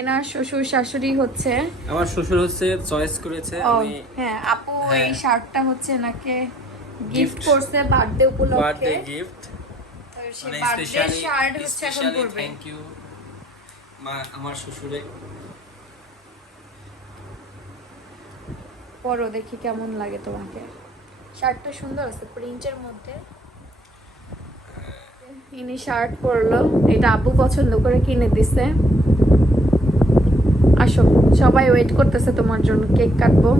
এনার শ্বশুর শাশুড়ি হচ্ছে? আমার শ্বশুর হচ্ছে চয়েস করেছে আমি হ্যাঁ আপু এই হ্যাঁ। শার্টটা হচ্ছে এনাকে গিফট করছে বার্থডে বার্থডে উপলক্ষে গিফট তো সে মানে বার্থডে স্পেশালি শার্ট হচ্ছে এখন পরবে। থ্যাংক ইউ মা আমার শ্বশুরে। পরো দেখি কেমন লাগে তোমাকে। শার্টটা সুন্দর আছে প্রিন্টের মধ্যে। ইনি শার্ট পরলো এটা আব্বু পছন্দ করে কিনে দিছে। আসো সবাই ওয়েট করতেছে তোমার জন্য কেক কাটবো।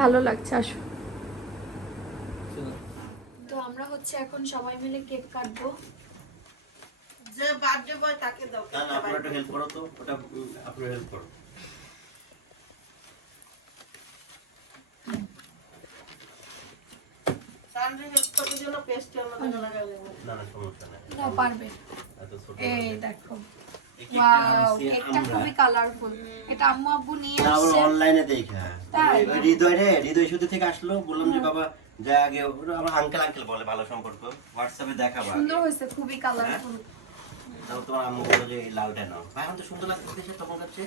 ভালো লাগছে আসো। তো আমরা হচ্ছে এখন সবাই মিলে কেক কাটবো। যে বার্থডে বয় তাকে দাও না না আপনারা একটু হেল্প করো তো ওটা আপনারা হেল্প করো। না না সমস্যা নেই। না পারবে। এই দেখো। কেকটা ওয়াও আনছি কেকটা আমরা। খুবই কালারফুল এটা আম্মু আব্বু নিয়ে আসছে। অনলাইনে দেখা তাই? হৃদয় রে হৃদয় শুধু থেকে আসলো বললাম যে বাবা যা আগে আমার আঙ্কেল আঙ্কেল বলে ভালো সম্পর্ক। হোয়াটসঅ্যাপে দেখাবা সুন্দর হয়েছে খুবই কালারফুল তারপর তোমার আম্মু বলল যে লালটা নাও। ভাই এখন তো সুন্দর লাগছে দেখে তোমার কাছে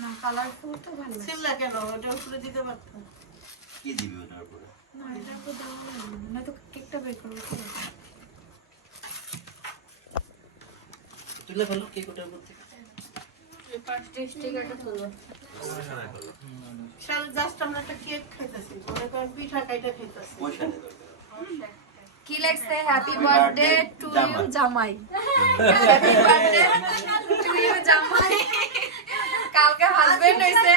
না কালারফুল তো ভালো সিমলা কেন? ওটা উপরে দিতে পারতাম। কি দিবি ওটার উপরে? না এটা তো দেওয়া লাগবে না। না তো কেকটা বের করব তুলে ফেলো কেক ওটার দরকার। কি লেখছে? হ্যাপি বার্থডে টু ইউ জামাই। জামাই। হ্যাপি বার্থডে টু ইউ জামাই। কালকে হাজবেন্ড হইছে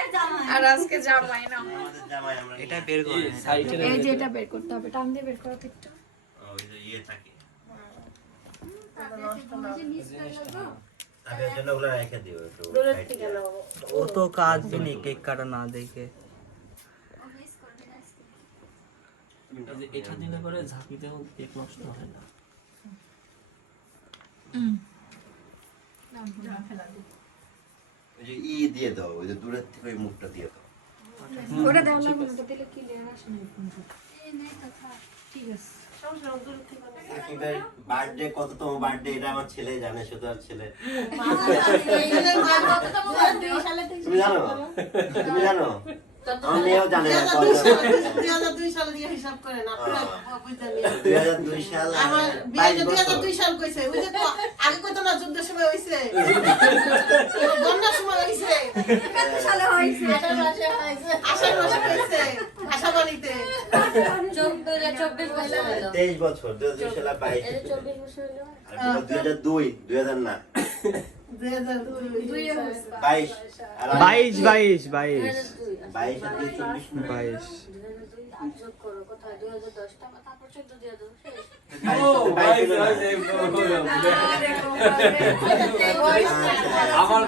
আর আজকে জামাই না। আমাদের জামাই আমরা এটা বের করে এই যে এটা বের করতে হবে টান দিয়ে বের করো একটু থাকে। থেকে দিয়ে। নাও ও তো কাটবেনি কেক কাটা না দেখে। এটা দিলে করে ঝাঁপিতেও কেক নষ্ট হয় না। ওই যে ই দিয়ে দাও ওই যে দূরের থেকে ওই মুখটা দিয়ে দাও। ওটা আসে না ঠিক আছে। বার্থডে কততম বার্থডে এটা আমার ছেলে জানে শুধু আর ছেলে। তুমি জানো? তুমি জানো? জানে না যুদ্ধের সময় হইছে। বন্যার সময় হয়েছে আষাঢ় মাসে হইছে। তেইশ বছর দুই হাজার সালে বাইশ। দুই হাজার দুই দুই হাজার না। বাইশ। আর বাইশ বাইশ বাইশ। বাইশ চব্বিশ। বাইশ। হলো না। আমার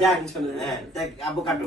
যায়। হ্যাঁ, দেখ, আব্বু কাটো।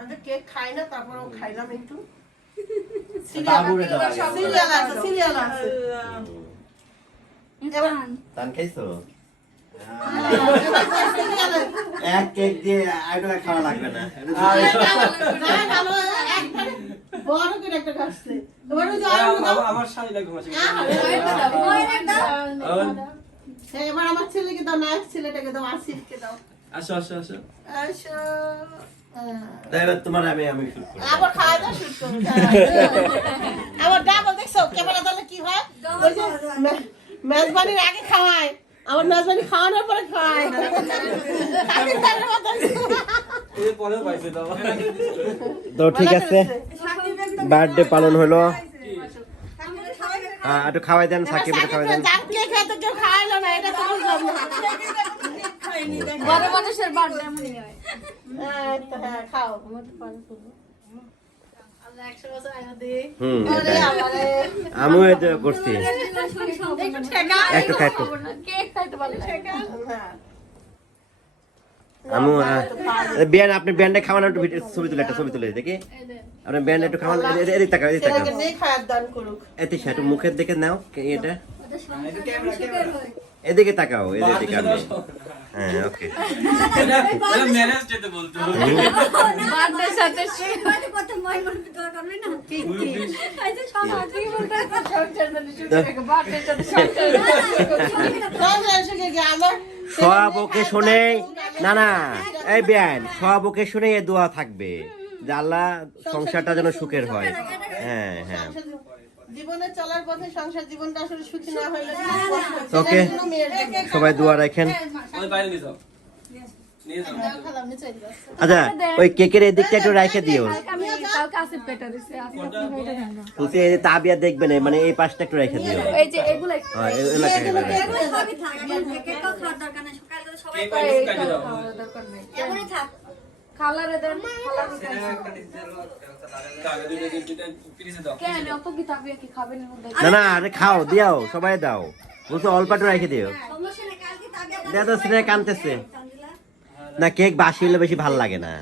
আমি কেক খাই না তারপরেও খাইলাম একটু। সিরিয়াল আছে সিরিয়াল আছে খাইছো এক কেক দিয়ে আইডো খাওয়া লাগবে না। আমার- শাড়িটা ঘুমাচ্ছে হ্যাঁ, এবার আমার ছেলেকে দাও ছেলেটাকে দাও আসিফকে দাও আসো আসো আসো আসো। এবার তোমার আমি আমি শুট করি আবার খাওয়া দাওয়া শুরু করো। আবার ডাবল দেখছ ক্যামেরা তাহলে কি হয় মেজবানির আগে খাওয়ায় আবার মেজবানি খাওয়ানোর পরে পাইছে তো। তো ঠিক আছে বার্থডে পালন হলো। হ্যাঁ একটু খাওয়াই দেন সাকিব একটু খাওয়াই দেন। বড় মানুষের বার্থডে এমনই হয়। তো হ্যাঁ, খাও। আমিও এটা করছি একটু ঠেকা একটু খাই একটু। কেক খাইতে পারলে হ্যাঁ। আমিও বিয়ান আপনি বিয়ানটা খাওয়ান একটু ছবি তুলে একটা ছবি তুলে দেখি আপনি বিয়ান একটু খাওয়ান এদিকে- তাকাও এদিকে তাকাও। এতে একটু মুখের দিকে নাও এটা এদিকে তাকাও এদিকে তাকাও হ্যাঁ ওকে। ওকে শুনে, না না, এই বিয়ান, সব শুনে এ দোয়া থাকবে আল্লাহ সংসারটা যেন সুখের হয়। হ্যাঁ হ্যাঁ। জীবনে চলার পথে সংসার জীবনটা আসলে সুখী না হইলে ওকে সবাই দোয়া রাখেন। নিয়ে যাও। আচ্ছা ওই কেকের এদিকটা একটু রাখে দিও। না। মানে এই পাশটা একটু রেখে দিও। এই যে এগুলো হ্যাঁ দরকার নেই। খালারে দেন। না না আরে খাও দিও সবাই দাও। বলছো অল্প একটু রেখে দিও। দাদা সিনে কানতেছে। না কেক বাসি হলে বেশি ভালো লাগে না।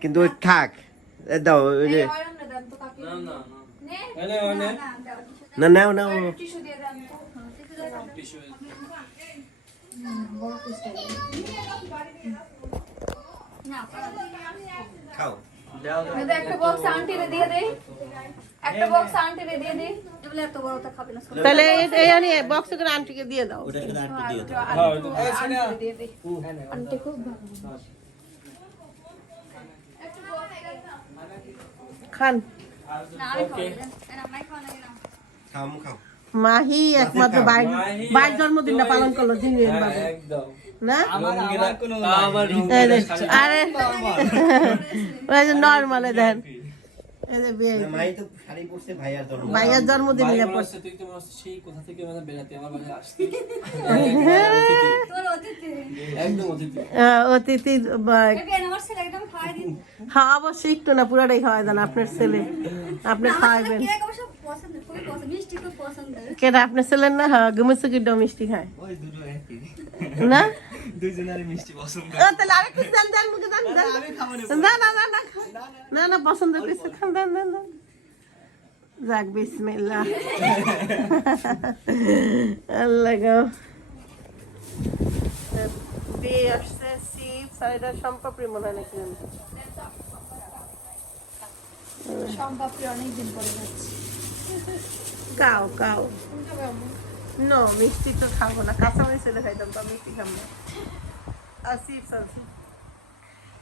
কিন্তু ওই থাক দাও ওই যে না না নে। না এনে এনে না নাও নাও। টিস্যু খাও। দাদা একটা বক্স আন্টিরে দিয়ে দেই একটা বক্স আন্টিরে দিয়ে দেই তাহলে এই- এই বক্স করে আন্টিকে দিয়ে দাও। আন্টি খুব খান মাহি একমাত্র বাইর বাইর জন্মদিনটা পালন করল জিনিস বাবু একদম। না? আরে ওই যে নর্মালে দেন। ভাইয়ার জন্মদিন মনে অতিথি। একটু না পুরাটাই খাওয়াই দেন আপনার ছেলে। আপনি খাওয়াবেন কেটা আপনার ছেলের না হ্যাঁ গুমেছে কি মিষ্টি খায়। ওই দুটো একই। না? দুজনেরই মিষ্টি পছন্দ। তাহলে আরেকটু দেন দেন মুখে দেন দেন না না না না না না পছন্দ কিছু খান দেন দেন দেন যাক বিসমিল্লাহ। আল্লাহ গো। দিয়ে আসছে চিপস আর এটা সম্পাপড়ি মনে হয় নাকি সম্পাপড়ি অনেকদিন পরে যাচ্ছি কাও কাও। নো মিষ্টি তো খাব না। কাঁচামরিচ ছেলে খাইতাম তো মিষ্টি খাব না। আর চিপস আছে।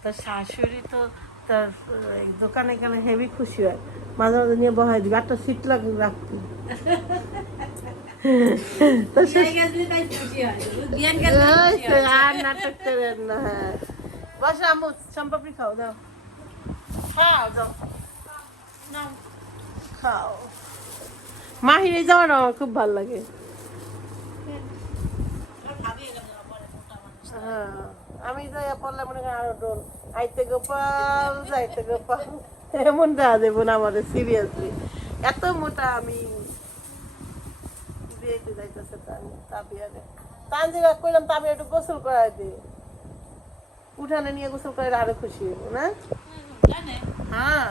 তার শাশুড়ি তো তার আহ, দোকানে গেলে হেভি খুশি হয়। মাঝে মাঝে নিয়ে বহাই দিবি একটা সিট লাগবে রাখতি। তো সে- ওই তো, আর নাটক করেন না হ্যাঁ। বসো আমু সম্পাপড়ি খাও দাও। খাও দাও। নাও, খাও মাহির জামাটা আমার খুব ভালো লাগে। হ্যাঁ, আমি যাই পড়লে মনে করি আরও ডোল। আইতে গোপাল যাইতে গোপাল। এমন দেওয়া দেবো না আমাদের সিরিয়াসলি এত মোটা আমি বিয়েতে যাইতেছে তাবিয়ারে। তানজিরা কইলাম তাবিয়া একটু গোসল করাই দে। উঠানে নিয়ে গোসল করে আরও খুশি হইব না? হ্যাঁ।